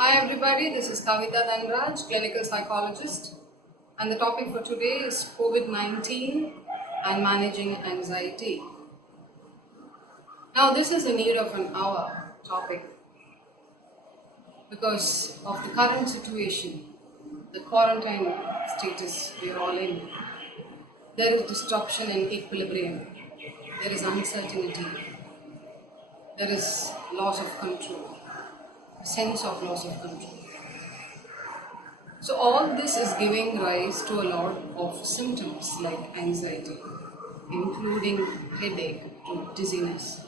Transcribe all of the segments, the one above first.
Hi everybody, this is Kavitha Dhanaraj, Clinical Psychologist, and the topic for today is COVID-19 and managing anxiety. Now this is a need of an hour topic because of the current situation, the quarantine status we are all in. There is disruption in equilibrium, there is uncertainty, there is loss of control. A sense of loss of control. So all this is giving rise to a lot of symptoms like anxiety, including headache, to dizziness,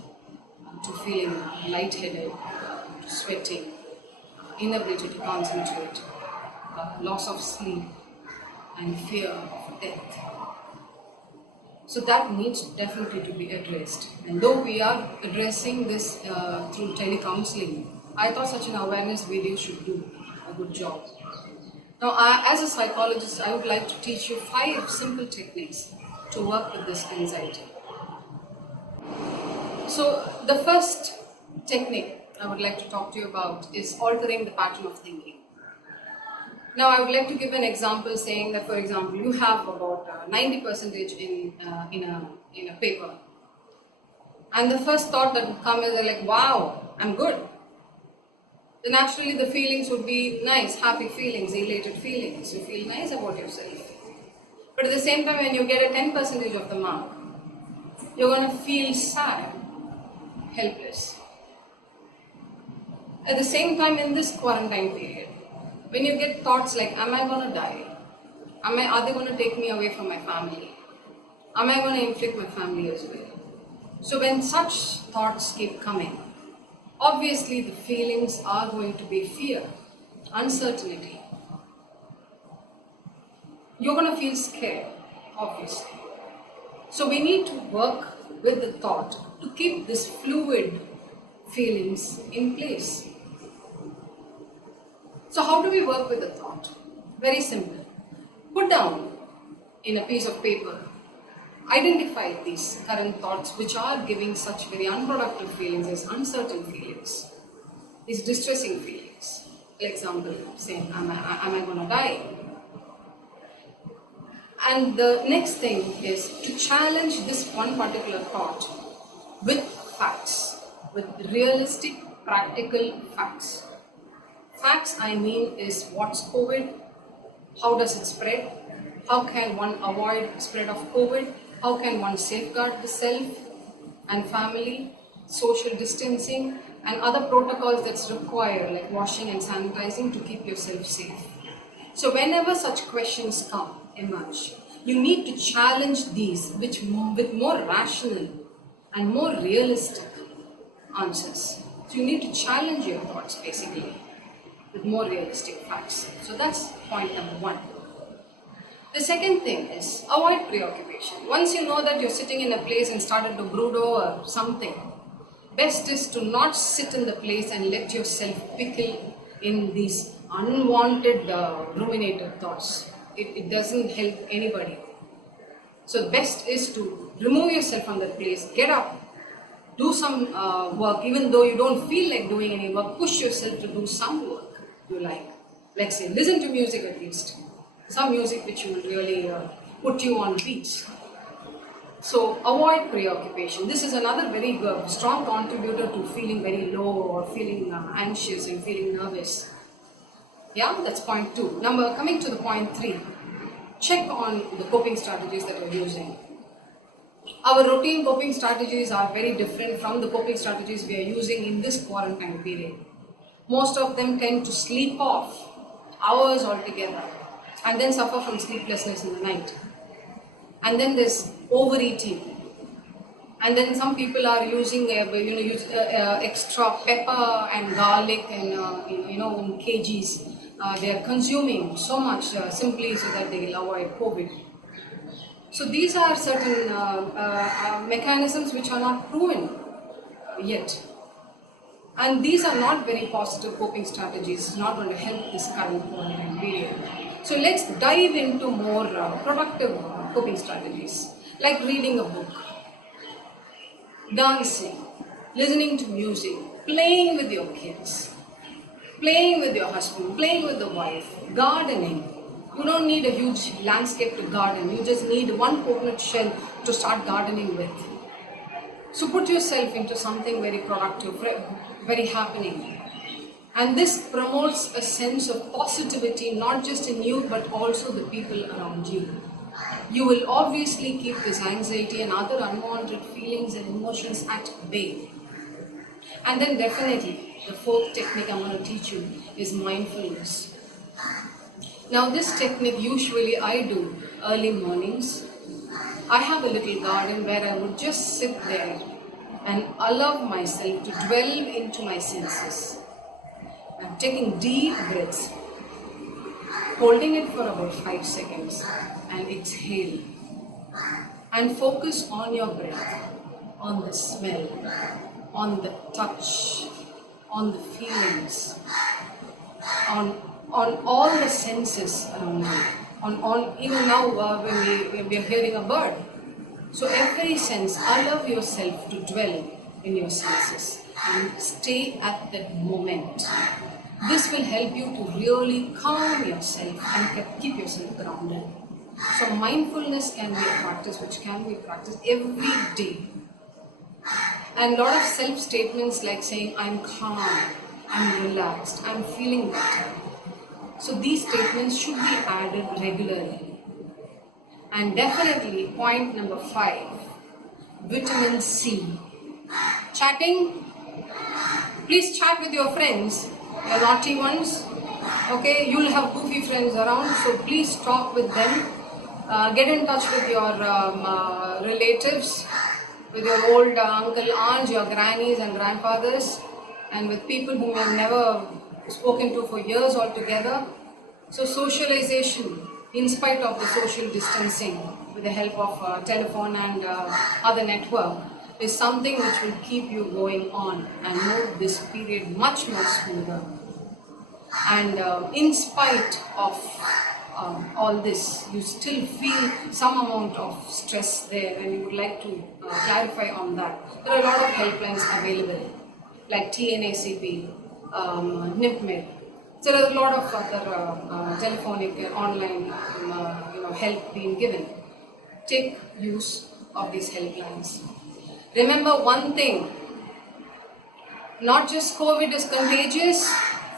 to feeling lightheaded, to sweating, inability to concentrate, loss of sleep, and fear of death. So that needs definitely to be addressed. And though we are addressing this through telecounseling, I thought such an awareness video should do a good job. Now, as a psychologist, I would like to teach you 5 simple techniques to work with this anxiety. So, the first technique I would like to talk to you about is altering the pattern of thinking. Now, I would like to give an example saying that, for example, you have about 90% in a paper. And the first thought that would come is like, wow, I'm good. Then naturally the feelings would be nice, happy feelings, elated feelings. You feel nice about yourself. But at the same time, when you get a 10% of the mark, you're going to feel sad, helpless. At the same time, in this quarantine period, when you get thoughts like, am I going to die? Are they going to take me away from my family? Am I going to inflict my family as well? So when such thoughts keep coming, obviously the feelings are going to be fear, uncertainty. You're going to feel scared, obviously. So we need to work with the thought to keep this fluid feelings in place. So how do we work with the thought? Very simple. Put down in a piece of paper, identify these current thoughts which are giving such very unproductive feelings as uncertain feelings, these distressing feelings. For example, saying, am I going to die? And the next thing is to challenge this one particular thought with facts, with realistic, practical facts. Facts, I mean, is what's COVID, how does it spread, how can one avoid spread of COVID, how can one safeguard the self and family, social distancing, and other protocols that's required like washing and sanitizing to keep yourself safe. So whenever such questions emerge, you need to challenge these with more rational and more realistic answers. So you need to challenge your thoughts basically with more realistic facts. So that's point number 1. The second thing is avoid preoccupation. Once you know that you're sitting in a place and started to brood over something, best is to not sit in the place and let yourself pickle in these unwanted ruminated thoughts. It doesn't help anybody. So best is to remove yourself from that place, get up, do some work, even though you don't feel like doing any work, push yourself to do some work you like. Let's say, listen to music at least. Some music which will really put you on beats. So avoid preoccupation. This is another very strong contributor to feeling very low or feeling anxious and feeling nervous. Yeah, that's point 2. Coming to the point 3, check on the coping strategies that you're using. Our routine coping strategies are very different from the coping strategies we are using in this quarantine period. Most of them tend to sleep off hours altogether, and then suffer from sleeplessness in the night. And then there's overeating. And then some people are using extra pepper and garlic and in kgs. They are consuming so much simply so that they will avoid COVID. So these are certain mechanisms which are not proven yet. And these are not very positive coping strategies. It's not going to help this current quarantine period. So let's dive into more productive coping strategies, like reading a book, dancing, listening to music, playing with your kids, playing with your husband, playing with the wife, gardening. You don't need a huge landscape to garden. You just need one coconut shell to start gardening with. So put yourself into something very productive, very happening. And this promotes a sense of positivity, not just in you, but also the people around you. You will obviously keep this anxiety and other unwanted feelings and emotions at bay. And then definitely, the fourth technique I'm going to teach you is mindfulness. Now this technique usually I do early mornings. I have a little garden where I would just sit there and allow myself to dwell into my senses. I'm taking deep breaths, holding it for about 5 seconds and exhale. And focus on your breath, on the smell, on the touch, on the feelings, on all the senses around you. On even now when we are hearing a bird. So every sense, allow yourself to dwell in your senses and stay at that moment. This will help you to really calm yourself and keep yourself grounded. So mindfulness can be a practice which can be practiced every day. And a lot of self-statements like saying, I'm calm, I'm relaxed, I'm feeling better. So these statements should be added regularly. And definitely point number 5, vitamin C. Chatting, please chat with your friends, your naughty ones. Okay, you'll have goofy friends around, so please talk with them. Get in touch with your relatives, with your old uncle, aunts, your grannies and grandfathers, and with people whom you have never spoken to for years altogether. So socialization, in spite of the social distancing, with the help of telephone and other network, is something which will keep you going on and make this period much more smoother. And in spite of all this, you still feel some amount of stress there, and you would like to clarify on that. There are a lot of helplines available, like TNACP, NIPMED. There are a lot of other telephonic and online help being given. Take use of these helplines. Remember one thing, not just COVID is contagious,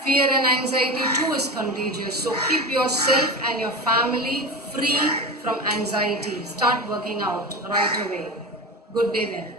fear and anxiety too is contagious. So keep yourself and your family free from anxiety. Start working out right away. Good day then.